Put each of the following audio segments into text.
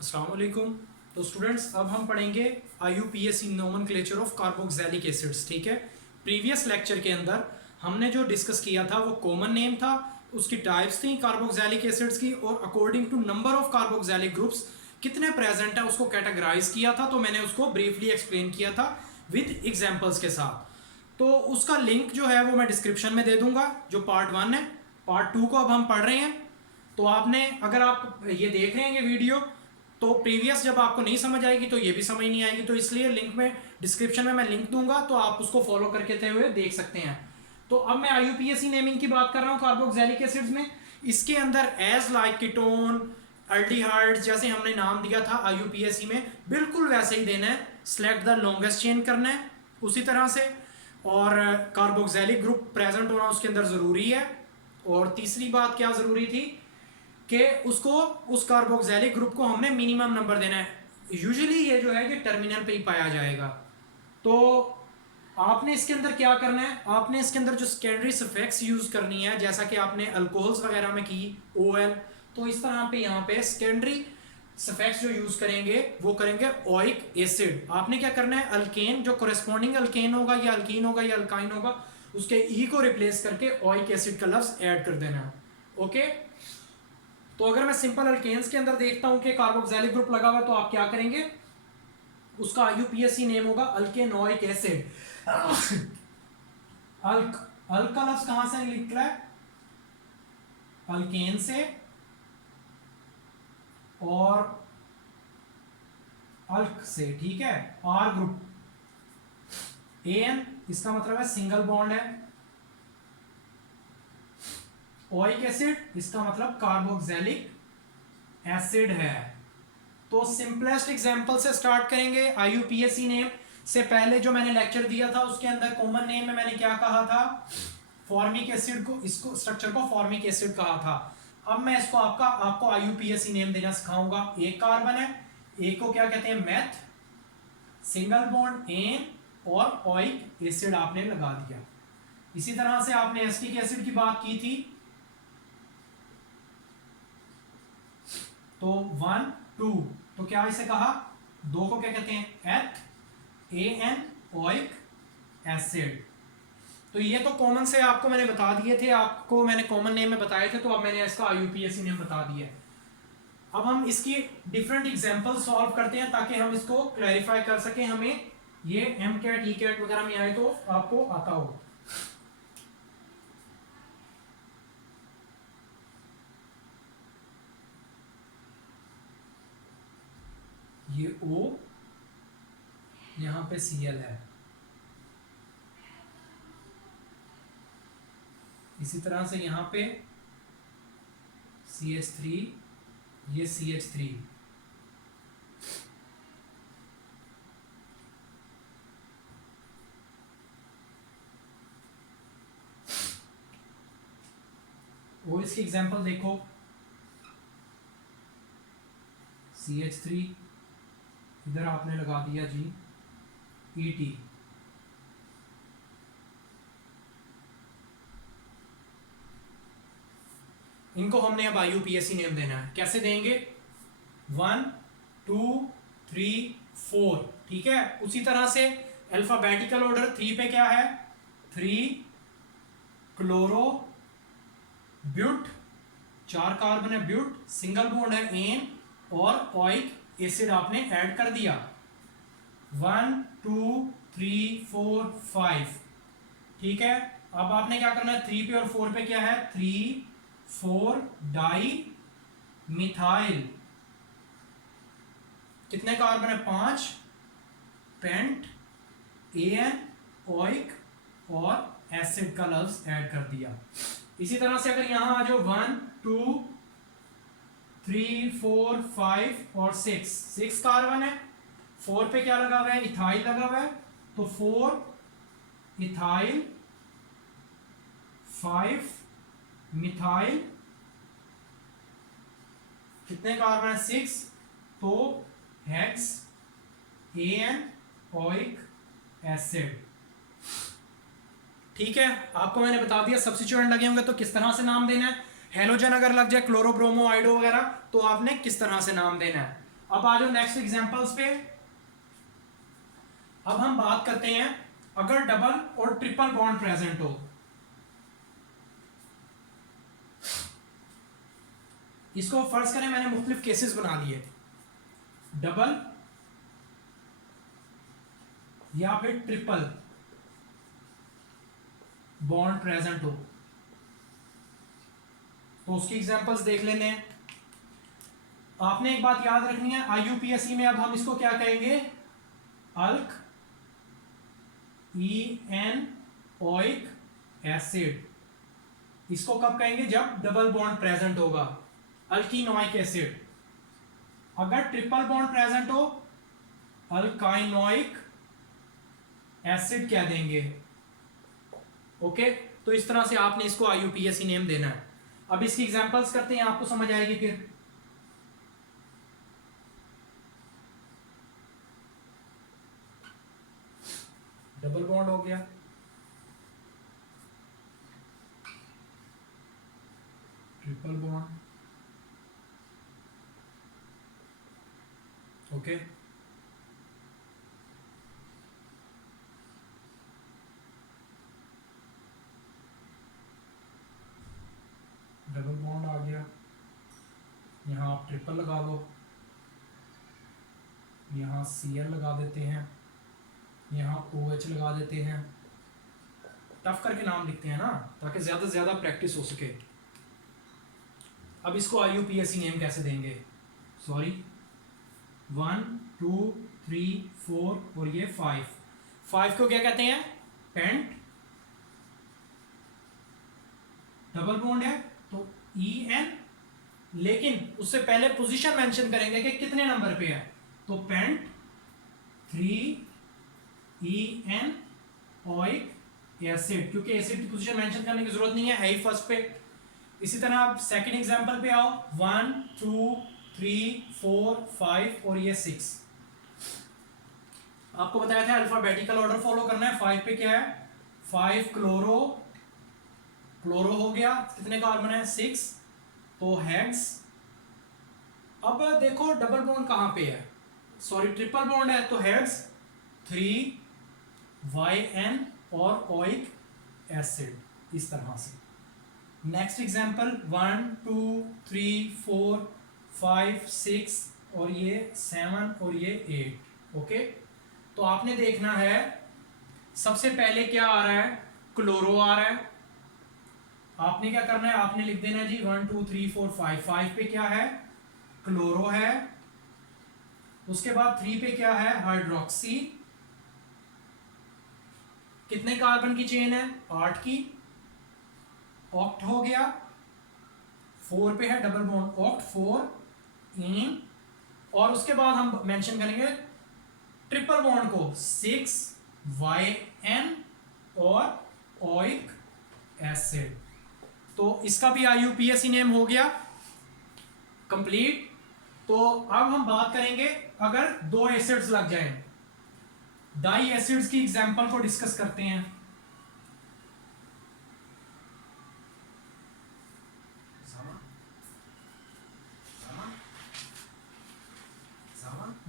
अस्सलाम वालेकुम। तो स्टूडेंट्स अब हम पढ़ेंगे IUPAC nomenclature of carboxylic acids. ठीक है, प्रीवियस लेक्चर के अंदर हमने जो डिस्कस किया था वो कॉमन नेम था, उसकी टाइप्स थी कार्बोक्सिलिक एसिड्स की, और according to number of carboxylic groups कितने प्रेजेंट है उसको कैटेगराइज किया था। तो मैंने उसको ब्रीफली एक्सप्लेन किया था विद एग्जांपल्स के साथ। तो उसका लिंक जो है वो मैं डिस्क्रिप्शन में दे दूंगा, जो पार्ट 1 है। पार्ट 2 को अब हम पढ़ रहे हैं। तो आपने, अगर आप ये देख रहे हैं ये वीडियो, तो प्रीवियस जब आपको नहीं समझ आएगी तो ये भी समझ नहीं आएगी। तो इसलिए लिंक में, डिस्क्रिप्शन में मैं लिंक दूंगा, तो आप उसको फॉलो करके हुए देख सकते हैं। तो अब मैं IUPAC नेमिंग की बात कर रहा हूँ कार्बोक्सिलिक एसिड्स में। इसके अंदर एज लाइक कीटोन, अल्डिहाइड्स जैसे हमने नाम दिया था IUPAC में, बिल्कुल वैसे ही देना है। सेलेक्ट द लॉन्गेस्ट चेन करना है उसी तरह से, और कार्बोक्सिलिक ग्रुप प्रेजेंट होना उसके अंदर ज़रूरी है। और तीसरी बात क्या ज़रूरी थी कि उसको, उस कार्बोक्सिलिक ग्रुप को हमने मिनिमम नंबर देना है। यूजुअली ये जो है कि टर्मिनल पे ही पाया जाएगा। तो आपने इसके अंदर क्या करना है, आपने इसके अंदर जो सेकेंडरी सफिक्स यूज करनी है, जैसा कि आपने अल्कोहल्स वगैरह में की OL, तो इस तरह पे यहाँ पे सेकेंडरी सफिक्स जो यूज करेंगे वो करेंगे ओइक एसिड। आपने क्या करना है, अल्केन जो कोरेस्पॉन्डिंग अल्केन होगा या अल्कीन होगा या अल्काइन होगा, उसके ई को रिप्लेस करके ओइक एसिड का लफ्ज ऐड कर देना है। ओके, तो अगर मैं सिंपल अल्केन्स के अंदर देखता हूं कि कार्बोक्सिलिक ग्रुप लगा हुआ है, तो आप क्या करेंगे, उसका IUPAC नेम होगा अल्केनोइक एसिड। अल्क, अल्क का लफ्ज कहां से निकला है, अल्केन से, और अल्क से। ठीक है, R ग्रुप, AN इसका मतलब है सिंगल बॉन्ड है, ओइक एसिड इसका मतलब कार्बोक्सिलिक एसिड है। तो सिंपलेस्ट एग्जांपल से स्टार्ट करेंगे। IUPAC नेम से पहले जो मैंने लेक्चर दिया था उसके अंदर कॉमन नेम में मैंने क्या कहा था, फॉर्मिक एसिड को, इसको स्ट्रक्चर को फॉर्मिक एसिड कहा था। अब मैं इसको आपको IUPAC नेम देना सिखाऊंगा। एक कार्बन है, एक को क्या कहते हैं, मेथ, सिंगल बॉन्ड एन, और ओइक एसिड आपने लगा दिया। इसी तरह से आपने एसिटिक एसिड की बात की थी, तो 1 2, तो क्या इसे कहा, दो को क्या कहते हैं, एथ, AN, ओइक एसिड। तो ये तो कॉमन से आपको मैंने बता दिए थे, आपको मैंने कॉमन नेम में बताए थे, तो अब मैंने इसका IUPAC नेम बता दिया है। अब हम इसकी डिफरेंट एग्जांपल सॉल्व करते हैं ताकि हम इसको क्लैरिफाई कर सकें, हमें ये MCAT ECAT वगैरह में आए तो आपको आता हो। ये O, यहां पे Cl है, इसी तरह से यहां पे CH3, ये CH3, और इसकी एग्जांपल देखो, CH3 इधर आपने लगा दिया जी ET, इनको हमने अब IUPAC नेम देना है। कैसे देंगे, 1 2 3 4, ठीक है। उसी तरह से अल्फाबेटिकल ऑर्डर 3 पे क्या है, 3 क्लोरो ब्यूट, 4 कार्बन है ब्यूट, सिंगल बॉन्ड है एन, और ओइक एसिड आपने ऐड कर दिया। 1 2 3 4 5, ठीक है। अब आपने क्या करना है, 3 पे और 4 पे क्या है, 3 4 डाई मिथाइल, कितने कार्बन है, 5, पेंट, AN, ओइक, और एसिड का लफ्ज ऐड कर दिया। इसी तरह से अगर यहां आ जाओ, 1 2 3 4 5 और 6 कार्बन है, 4 पे क्या लगा हुआ है, इथाइल लगा हुआ है, तो 4 इथाइल, 5 मिथाइल, कितने कार्बन है, 6, तो हेक्स AN ओइक एसिड। ठीक है, आपको मैंने बता दिया सब्स्टिट्यूएंट लगे होंगे तो किस तरह से नाम देना है। हेलोजन अगर लग जाए, क्लोरोब्रोमो आइडो वगैरह, तो आपने किस तरह से नाम देना है। अब आ जाओ नेक्स्ट एग्जांपल्स पे। अब हम बात करते हैं अगर डबल और ट्रिपल बॉन्ड प्रेजेंट हो। इसको फर्ज करें मैंने मुख्तलिफ केसेस बना लिए, डबल या फिर ट्रिपल बॉन्ड प्रेजेंट हो, तो उसकी एग्जांपल्स देख लेते हैं। आपने एक बात याद रखनी है, आईयूपीएसी में अब हम इसको क्या कहेंगे, अल्क EN ओइक एसिड। इसको कब कहेंगे, जब डबल बॉन्ड प्रेजेंट होगा, अल्कीनोइक एसिड। अगर ट्रिपल बॉन्ड प्रेजेंट हो, अल्काइनोइक एसिड क्या देंगे। ओके, तो इस तरह से आपने इसको आईयूपीएसी नेम देना है। अब इसकी एग्जांपल्स करते हैं, आपको समझ आएगी फिर। डबल बॉन्ड हो गया, triple bond, okay, double bond आ गया, यहाँ आप ट्रिपल लगा दो, यहाँ Cl लगा देते हैं, यहाँ OH लगा देते हैं। टफ करके नाम लिखते हैं ना, ताकि ज़्यादा से ज़्यादा प्रैक्टिस हो सके। अब इसको आईयूपीएसी नेम कैसे देंगे, सॉरी 1 2 3 4 और ये 5 को क्या कहते हैं, पेंट। डबल बॉन्ड है तो EN, लेकिन उससे पहले पोजीशन मेंशन करेंगे कि कितने नंबर पे है, तो पेंट 3EN ओइक एसिड, क्योंकि एसिड की पोजीशन मेंशन करने की जरूरत नहीं है ही फर्स्ट पे। इसी तरह आप सेकंड एग्जांपल पे आओ, 1 2 3 4 5 और ये 6। आपको बताया था अल्फाबेटिकल ऑर्डर फॉलो करना है। 5 पे क्या है, 5 क्लोरो हो गया, कितने कार्बन है 6, तो हेक्स। अब देखो डबल बॉन्ड कहां पे है, सॉरी ट्रिपल बॉन्ड है, तो हेक्स 3YN और ओइक एसिड, इस तरह से। नेक्स्ट एग्जांपल 1 2 3 4 5 6 और ये 7 और ये 8। ओके, तो आपने देखना है सबसे पहले क्या आ रहा है, क्लोरो आ रहा है। आपने क्या करना है, आपने लिख देना है जी 1 2 3 4 5। 5 पे क्या है, क्लोरो है। उसके बाद 3 पे क्या है, हाइड्रोक्सी। कितने कार्बन की चेन है, 8 की, ऑक्ट हो गया। 4 पे है डबल बॉन्ड, ऑक्ट 4 इन। और उसके बाद हम मेंशन करेंगे ट्रिपल बॉन्ड को, 6YN और ओइक एसिड। तो इसका भी आईयूपीएसी नेम हो गया कंप्लीट। तो अब हम बात करेंगे अगर 2 एसिड्स लग जाएं, डाई एसिड्स की एग्जांपल को डिस्कस करते हैं।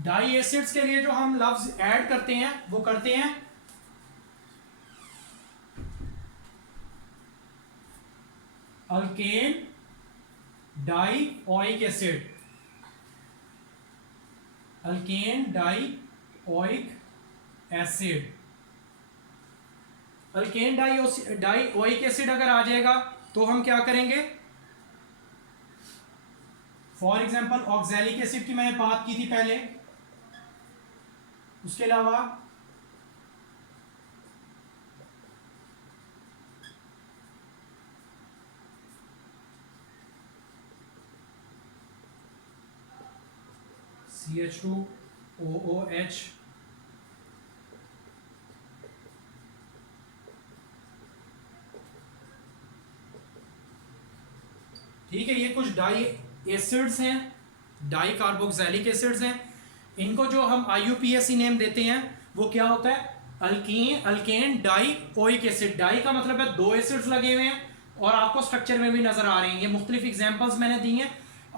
डाई एसिड्स के लिए जो हम लफ्ज ऐड करते हैं वो करते हैं alkane dioic acid, alkane dioic acid. Alkane dioic acid अगर आ जाएगा तो हम क्या करेंगे, फॉर एग्जांपल ऑक्सैलिक एसिड की मैंने बात की थी पहले। उसके अलावा CH2OOH, ठीक है। ये कुछ डाई एसिड्स हैं, डाई कार्बोक्सिलिक एसिड्स हैं। इनको जो हम आईयूपीएसी नेम देते हैं वो क्या होता है, alkane dioic acid. Di का मतलब है 2 एसिड्स लगे हुए हैं और आपको स्ट्रक्चर में भी नजर आ रहे हैं। ये मुख्तलिफ एग्जांपल्स मैंने दी हैं।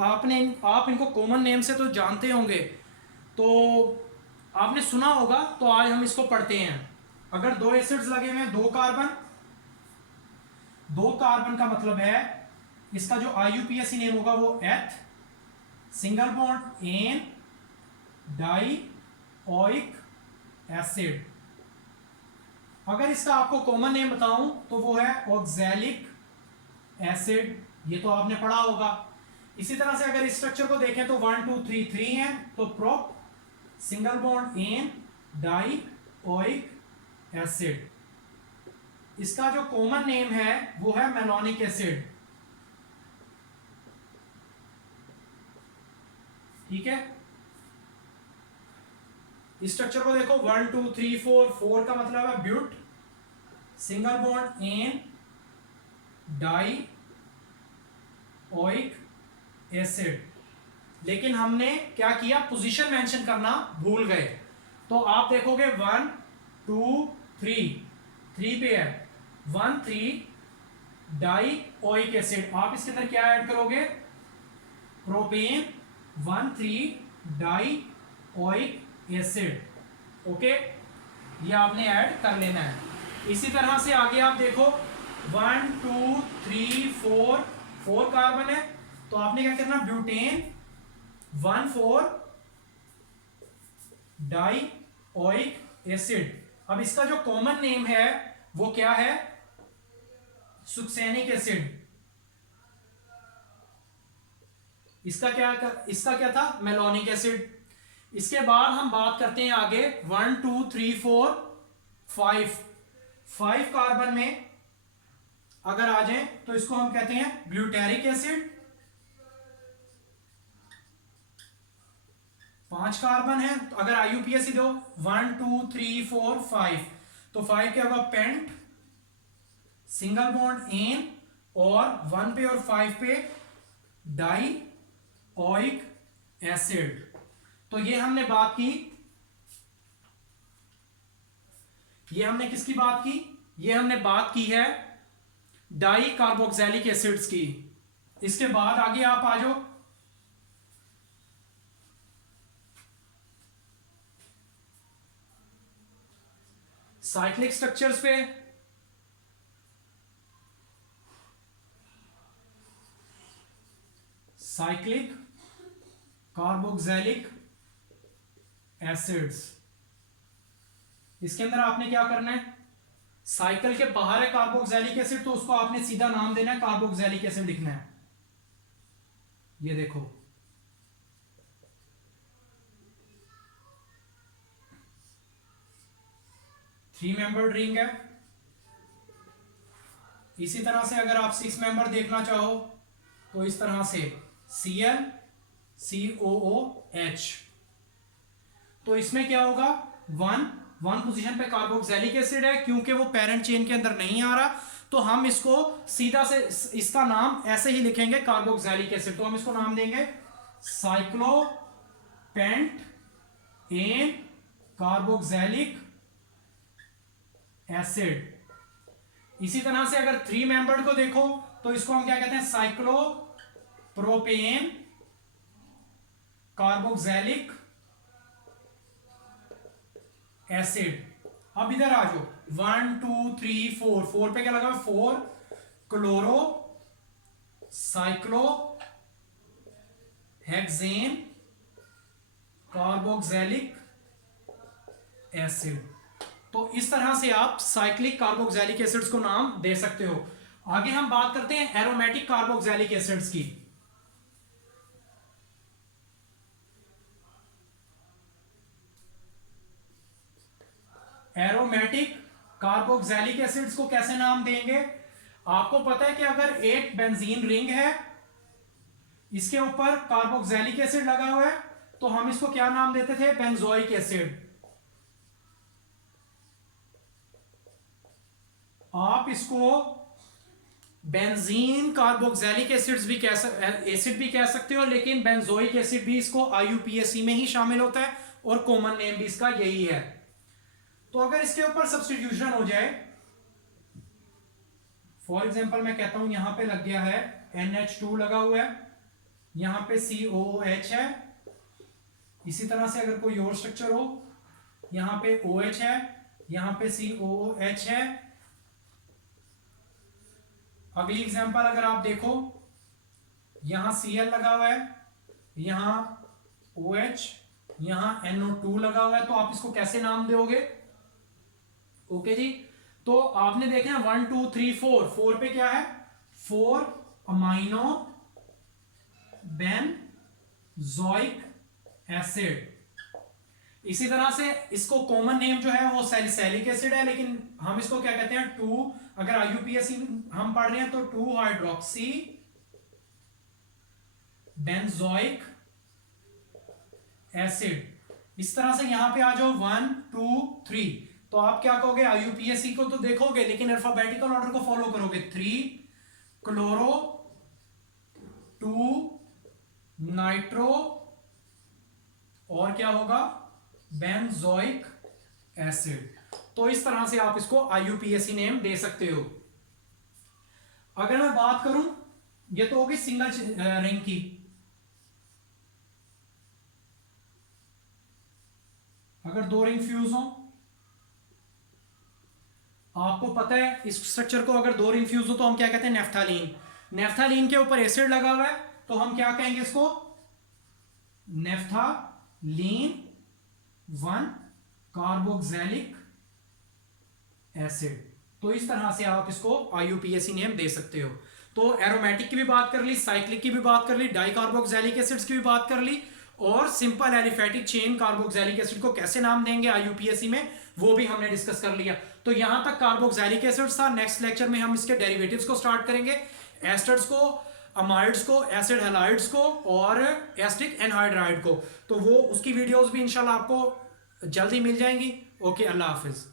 आप इनको कॉमन नेम से तो जानते होंगे, तो आपने सुना होगा, तो आज हम इसको पढ़ते हैं। अगर दो एसिड्स लगे हुए हैं, दो कार्बन का मतलब है इसका जो IUPAC नेम होगा वो eth, single bond ane, dioic acid. अगर इसका आपको कॉमन नेम बताऊं तो वो है ऑक्सैलिक एसिड, ये तो आपने पढ़ा होगा। इसी तरह से अगर स्ट्रक्चर को देखें तो 1 2 3 3 है, तो prop, single bond ane, dioic acid. इसका जो कॉमन नेम है वो है मेलोनिक एसिड, ठीक है। स्ट्रक्चर को देखो 1 2 3 4, 4 का मतलब है but, single bond ane, dioic acid. लेकिन हमने क्या किया, पोजीशन मेंशन करना भूल गए। तो आप देखोगे 1 2 3, 3 पे है 1 3 डाइओइक एसिड। आप इसके अंदर क्या ऐड करोगे, प्रोपेन 1 3 डाइओइक एसिड। ओके, ये आपने ऐड कर लेना है। इसी तरह से आगे आप देखो 1 2 3 4, 4 कार्बन है, तो आपने क्या करना, ब्यूटेन 1 4 डाइओइक एसिड। अब इसका जो कॉमन नेम है वो क्या है, सुक्सेनिक एसिड। इसका क्या था, मेलोनिक एसिड। इसके बाद हम बात करते हैं आगे 1 2 3 4 5, 5 कार्बन में अगर आ जाए तो इसको हम कहते हैं ग्लूटेरिक एसिड। 5 कार्बन है, तो अगर IUPAC दो 1 2 3 4 5, तो 5 क्या होगा, पेंट, सिंगल बॉन्ड एन, और 1 पे और 5 पे डाइओइक एसिड। तो ये हमने बात की, ये हमने किसकी बात की, ये हमने बात की है डाई कार्बोक्सिलिक एसिड्स की। इसके बाद आगे आप आ जाओ, साइक्लिक स्ट्रक्चर्स पे। साइक्लिक कार्बोक्सिलिक एसिड्स, इसके अंदर आपने क्या करना है, साइकिल के बाहर है कार्बोक्सिलिक एसिड, तो उसको आपने सीधा नाम देना है, कार्बोक्सिलिक एसिड लिखना है। ये देखो, थ्री मेंबर्ड रिंग है। इसी तरह से अगर आप 6 मेंबर देखना चाहो तो इस तरह से ClCOOH। तो इसमें क्या होगा, 1 पोजीशन पे कार्बोक्सिलिक एसिड है, क्योंकि वो पेरेंट चेन के अंदर नहीं आ रहा, तो हम इसको सीधा से इसका नाम ऐसे ही लिखेंगे, कार्बोक्सिलिक एसिड। तो हम इसको नाम देंगे साइक्लोपेंट एन कार्बोक्सिलिक एसिड। इसी तरह से अगर 3 मेंबर्ड को देखो तो इसको हम क्या कहते हैं, साइक्लोप्रोपेन कार्बोक्सिलिक एसिड। अब इधर आ जाओ 1 2 3 4, 4 पे क्या लगा, 4 chloro cyclo hexane carboxylic acid. तो इस तरह से आप साइक्लिक कार्बोक्सिलिक एसिड्स को नाम दे सकते हो। आगे हम बात करते हैं एरोमेटिक कार्बोक्सिलिक एसिड्स की। एरोमेटिक कार्बोक्सिलिक एसिड्स को कैसे नाम देंगे, आपको पता है कि अगर एक बेंजीन रिंग है, इसके ऊपर कार्बोक्सिलिक एसिड लगा हुआ है, तो हम इसको क्या नाम देते थे, बेंजोइक एसिड। आप इसको बेंजीन कार्बोक्सिलिक एसिड भी कह सकते हो, लेकिन बेंजोइक एसिड भी इसको IUPAC में ही शामिल होता है, और कॉमन नेम भी इसका यही है। तो अगर इसके ऊपर सब्स्टिट्यूशन हो जाए, फॉर एग्जांपल मैं कहता हूं यहां पे लग गया है NH2 लगा हुआ है, यहाँ पे COOH है। इसी तरह से अगर कोई और स्ट्रक्चर हो, यहाँ पे OH है, यहाँ पे COOH है। अगली एग्जांपल अगर आप देखो, यहां Cl लगा हुआ है, यहां OH, यहां NO2 लगा हुआ है, तो आप इसको कैसे नाम दोगे? ओके जी, तो आपने देखा 1 2 3 4, 4 पे क्या है? 4 अमाइनो बेंजोइक एसिड। इसी तरह से इसको कॉमन नेम जो है वो सैलिसिलिक एसिड है, लेकिन हम इसको क्या कहते हैं? 2, अगर IUPAC हम पढ़ रहे हैं तो 2 हाइड्रोक्सी बेंजोइक एसिड। इस तरह से यहां पे आ जाओ 1 2 3, तो आप क्या कहोगे? IUPAC को तो देखोगे लेकिन अल्फाबेटिकल ऑर्डर को फॉलो करोगे। 3 क्लोरो, 2 नाइट्रो, और क्या होगा? Benzoic acid. तो इस तरह से आप इसको IUPAC नेम दे सकते हो। अगर मैं बात करूं, ये तो होगी सिंगल रिंग की। अगर 2 रिंग फ्यूज हो, आपको पता है इस स्ट्रक्चर को अगर 2 रिंग फ्यूज हो तो हम क्या कहते हैं? नेफ्थालीन। नेफ्थालीन के ऊपर एसिड लगा हुआ है तो हम क्या कहेंगे इसको? नेफ्थालीन 1 कार्बोक्सिलिक एसिड। तो इस तरह से आप इसको IUPAC नेम दे सकते हो। तो एरोमेटिक की भी बात कर ली, साइक्लिक की भी बात कर ली, डाई कार्बोक्सिलिक एसिड्स की भी बात कर ली, और simple aliphatic chain carboxylic acid को कैसे नाम देंगे IUPAC में, वो भी हमने डिस्कस कर लिया। तो यहां तक कार्बोक्सिलिक एसिड्स था। नेक्स्ट लेक्चर में हम इसके डेरिवेटिव्स को स्टार्ट करेंगे, एस्टर्स को, अमाइड्स को, एसिड हैलाइड्स को, और एसिटिक एनहाइड्राइड को। तो वो उसकी वीडियोस भी इंशाल्लाह आपको जल्दी मिल जाएंगी। ओके, अल्लाह हाफिज।